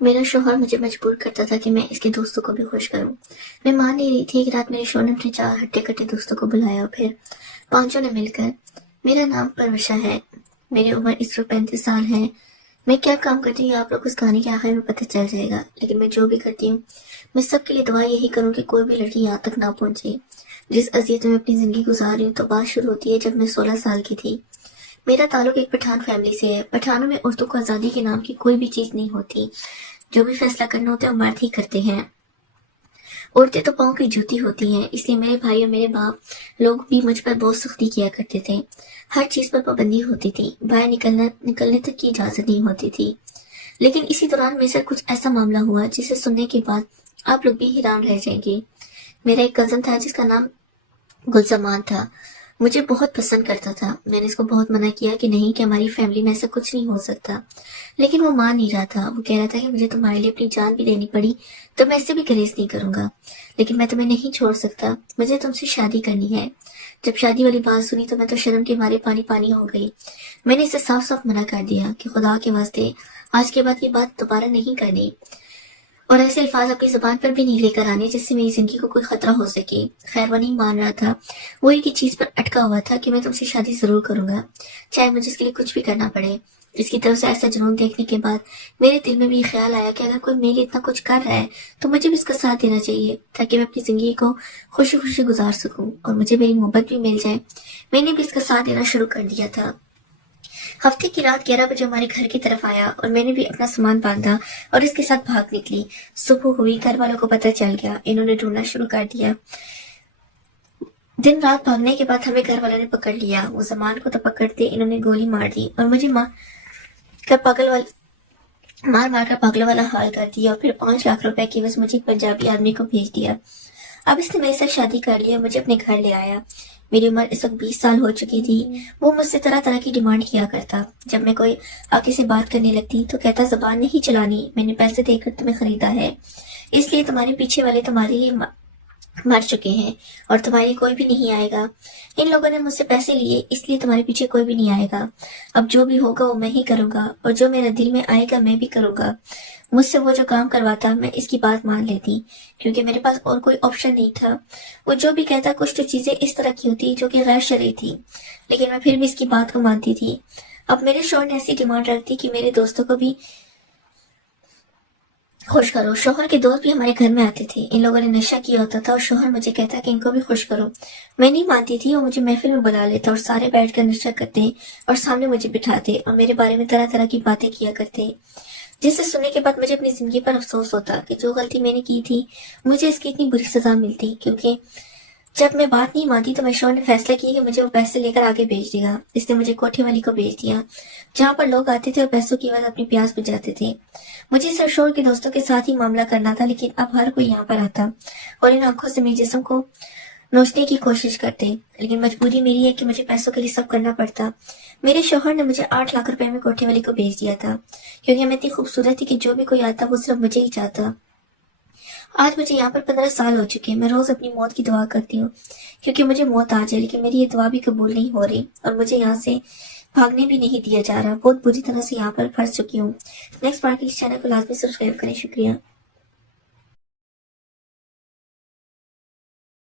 मेरा शौहर मुझे मजबूर करता था कि मैं इसके दोस्तों को भी खुश करूं। मैं मान नहीं रही थी। एक रात मेरे शौहर ने अपने 4 हट्टे-कट्टे दोस्तों को बुलाया और फिर पांचों ने मिलकर, मेरा नाम परवशा है, मेरी उम्र इस वक्त 35 साल है, मैं क्या काम करती हूँ आप लोग को इस कहानी के आखिर में पता चल जाएगा। लेकिन मैं जो भी करती हूँ, मैं सबके लिए दुआ यही करूँ कि कोई भी लड़की यहाँ तक ना पहुंचे। जिस अजियत में अपनी जिंदगी गुजार रही हूँ, तो बात शुरू होती है जब मैं 16 साल की थी। मेरा ताल्लुक एक पठान फैमिली से है। पठानों में औरतों को आज़ादी के नाम की कोई भी चीज नहीं होती। जो भी फैसला करना होता है वो मर्द ही करते हैं। औरतें तो पाँव की जूती होती हैं। इसलिए मेरे भाई और मेरे बाप लोग भी मुझ पर बहुत सख्ती किया करते थे। हर चीज पर पाबंदी होती थी। बाहर निकलने तक की इजाजत नहीं होती थी। लेकिन इसी दौरान मेरे साथ कुछ ऐसा मामला हुआ जिसे सुनने के बाद आप लोग भी हैरान रह जाएंगे। मेरा एक कजन था जिसका नाम गुलजमान था। मुझे बहुत पसंद करता था। मैंने इसको बहुत मना किया कि नहीं, कि हमारी फैमिली में ऐसा कुछ नहीं हो सकता, लेकिन वो मान नहीं रहा था। वो कह रहा था कि मुझे तुम्हारे लिए अपनी जान भी देनी पड़ी तो मैं इससे भी गुरेज नहीं करूंगा, लेकिन मैं तुम्हें नहीं छोड़ सकता, मुझे तुमसे शादी करनी है। जब शादी वाली बात सुनी तो मैं तो शर्म के मारे पानी पानी हो गई। मैंने इसे साफ साफ मना कर दिया कि खुदा के वास्ते आज के बाद ये बात दोबारा नहीं करनी, और ऐसे अल्फाज अपनी जुबान पर भी नहीं लेकर आने जिससे मेरी जिंदगी को कोई खतरा हो सके। खैर वो नहीं मान रहा था। वो एक ही चीज पर अटका हुआ था कि मैं तुमसे शादी जरूर करूंगा, चाहे मुझे इसके लिए कुछ भी करना पड़े। इसकी तरफ से ऐसा जुनून देखने के बाद मेरे दिल में भी ख्याल आया कि अगर कोई मेरे लिए इतना कुछ कर रहा है तो मुझे भी इसका साथ देना चाहिए, ताकि मैं अपनी जिंदगी को खुशी खुशी गुजार सकूं और मुझे मेरी मोहब्बत भी मिल जाए। मैंने भी इसका साथ देना शुरू कर दिया था। हफ्ते की रात 11 बजे हमारे घर की तरफ आया और मैंने भी अपना सामान बांधा और इसके साथ भाग निकली। सुबह हुई, घर वालों को पता चल गया। इन्होंने ढूंढना शुरू कर दिया। दिन रात भागने के बाद हमें घर वालों ने पकड़ लिया। वो जमान को तो पकड़ते इन्होंने गोली मार दी और मुझे मार मार कर पागलों वाला हाल कर दिया और फिर 5 लाख रुपए की बस मुझे एक पंजाबी आदमी को भेज दिया। अब इसने मेरे साथ शादी कर ली और मुझे अपने घर ले आया। मेरी उम्र इस वक्त 20 साल हो चुकी थी। वो मुझसे तरह तरह की डिमांड किया करता। जब मैं कोई आगे से बात करने लगती तो कहता, जबान नहीं चलानी, मैंने पैसे देकर तुम्हें खरीदा है, इसलिए तुम्हारे पीछे वाले तुम्हारे लिए मर चुके हैं और तुम्हारे कोई भी नहीं आएगा। इन लोगों ने मुझसे पैसे लिए, इसलिए तुम्हारे पीछे कोई भी नहीं आएगा। अब जो भी होगा वो मैं ही करूंगा और जो मेरे दिल में आएगा मैं भी करूंगा। मुझसे वो जो काम करवाता मैं इसकी बात मान लेती, क्योंकि मेरे पास और कोई ऑप्शन नहीं था। वो जो भी कहता, कुछ तो चीजें इस तरह की होती जो कि गैर शरई थी, लेकिन मैं फिर भी इसकी बात को मानती थी। अब मेरे शौहर ने ऐसी डिमांड रख दी कि मेरे दोस्तों को भी खुश करो। शौहर के दोस्त भी हमारे घर में आते थे। इन लोगों ने नशा किया होता था और शौहर मुझे कहता कि इनको भी खुश करो। मैं नहीं मानती थी। वो मुझे महफिल में बुला लेता और सारे बैठकर नशा करते और सामने मुझे बिठाते और मेरे बारे में तरह तरह की बातें किया करते, जिसे सुनने के बाद मुझे अपनी जिंदगी पर अफसोस होता कि जो गलती मैंने की थी मुझे इसकी इतनी बुरी सजा मिलती। क्योंकि जब मैं बात नहीं मानती तो मेरे शौहर ने फैसला किया कि मुझे वो पैसे लेकर आगे भेज देगा। इसने मुझे कोठी वाली को भेज दिया, जहाँ पर लोग आते थे और पैसों की वजह अपनी प्यास बुझाते थे। मुझे सिर्फ शौहर के दोस्तों के साथ ही मामला करना था, लेकिन अब हर कोई यहाँ पर आता और इन आंखों से मेरे जिस्म को नोचने की कोशिश करते। लेकिन मजबूरी मेरी है कि मुझे पैसों के लिए सब करना पड़ता। मेरे शौहर ने मुझे 8 लाख रुपए में कोठी वाली को भेज दिया था, क्योंकि मैं इतनी खूबसूरत थी कि जो भी कोई आता वो सिर्फ मुझे ही चाहता। आज मुझे यहाँ पर 15 साल हो चुके हैं। मैं रोज अपनी मौत की दुआ करती हूँ, क्योंकि मुझे मौत आ जाए, लेकिन मेरी ये दुआ भी कबूल नहीं हो रही और मुझे यहाँ से भागने भी नहीं दिया जा रहा। बहुत बुरी तरह से यहाँ पर फंस चुकी हूँ। नेक्स्ट पार्ट के इस चैनल को लाजमी सब्सक्राइब करें। शुक्रिया।